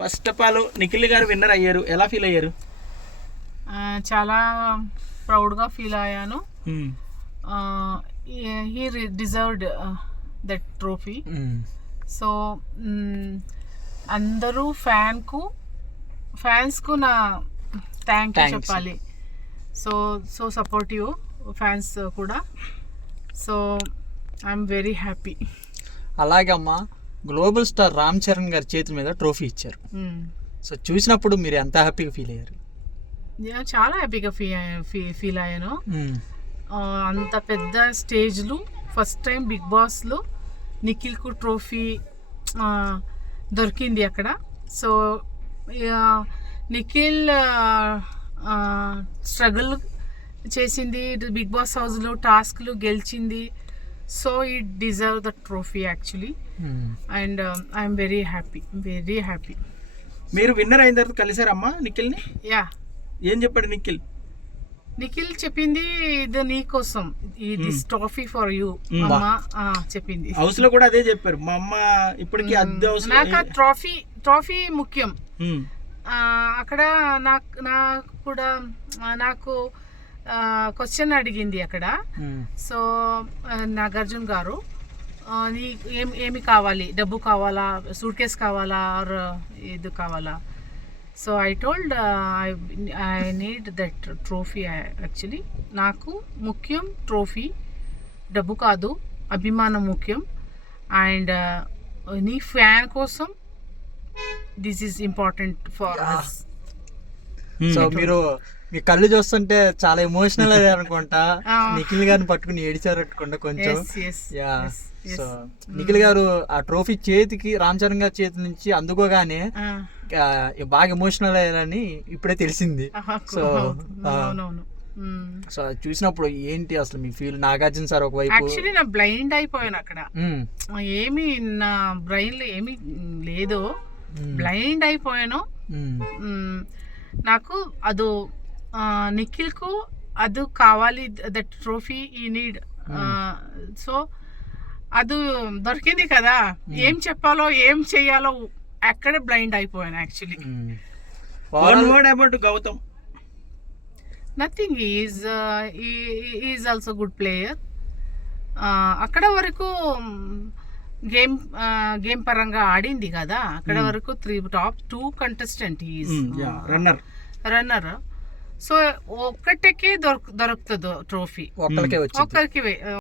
First of all Nikhil గారు winner అయ్యారు. ఎలా ఫీల్ అయ్యారు? చాలా ప్రౌడ్గా ఫీల్ అయ్యాను. He deserved that trophy so అందరూ ఫ్యాన్కు ఫ్యాన్స్కు నా థ్యాంక్. చెప్పాలి. సో సో సపోర్టివ్ ఫ్యాన్స్ కూడా. సో ఐఎమ్ వెరీ హ్యాపీ అలాగే అమ్మ. గ్లోబల్ స్టార్ రామ్ చరణ్ గారి చేతుల మీద ట్రోఫీ ఇచ్చారు. సో చూసినప్పుడు మీరు ఎంత హ్యాపీగా ఫీల్ అయ్యారు? చాలా హ్యాపీగా ఫీ ఫీల్ అయ్యాను. అంత పెద్ద స్టేజ్లు ఫస్ట్ టైం బిగ్ బాస్లో నిఖిల్కు ట్రోఫీ దొరికింది అక్కడ. సో నిఖిల్ స్ట్రగుల్ చేసింది. బిగ్ బాస్ హౌస్లో టాస్క్లు గెలిచింది. So it deserve the trophy actually. And I'm very happy very happy మీరు విన్నర్ అయిన తర్వాత కలిసారమ్మా నిఖిల్ని? యా ఏం చెప్పాడు నిఖిల్? నిఖిల్ చెప్పింది ఇది నీ కోసం. This trophy for you Hmm. అమ్మ చెప్పింది. హౌస్లో కూడా అదే చెప్పారు. మా అమ్మ ఇప్పటికీ అద్దె హౌస్ నాకు ట్రోఫీ ట్రోఫీ ముఖ్యం. ఆ, అక్కడ నాకు నాకు కూడా నాకు క్వశ్చన్ అడిగింది అక్కడ. సో నాగార్జున గారు నీ ఏం ఏమి కావాలి? డబ్బు కావాలా? సూట్ కేస్ కావాలా? ఆర్ ఇది కావాలా? So I told I I need that trophy actually నాకు ముఖ్యం ట్రోఫీ డబ్బు కాదు అభిమానం ముఖ్యం. అండ్ నీ ఫ్యాన్ కోసం this is important for. So మీరు మీ కళ్ళు చూస్తుంటే చాలా ఎమోషనల్ అయ్యారు అనుకుంటా. నిఖిల్ గారిని పట్టుకుని ఏడిచారు అనుకుంటా కొంచెం యా. సో నిఖిల్ గారు ఆ ట్రోఫీ చేతికి రామ్ చరణ్ గారి చేతి నుంచి అందుకోగానే బాగా ఎమోషనల్ అయ్యారని ఇప్పుడే తెలిసింది. సో సో అది చూసినప్పుడు ఏంటి అసలు మీ ఫీల్ నాగార్జున సార్ ఒకవైపు యాక్చువల్లీ నా బ్లైండ్ అయిపోయాను అక్కడ. మ్మ్. ఏమి నా బ్రెయిన్లో ఏమి లేదు. బ్లైండ్ అయిపోయాను. నాకు అది నిఖిల్కు అది కావాలి దట్ ట్రోఫీ ఈ నీడ్. సో అది దొరికింది కదా. ఏం చెప్పాలో ఏం చెయ్యాలో అక్కడే బ్లైండ్ అయిపోయాను actually. Hmm. One Overall- word about Gautham nothing is is also good player అక్కడ వరకు గేమ్ గేమ్ పరంగా ఆడింది కదా. అక్కడ వరకు three top two contestant is runner runner so ఒక్కటికే దొరక దొరుకుతుంది ట్రోఫీ? ఒక్కరికే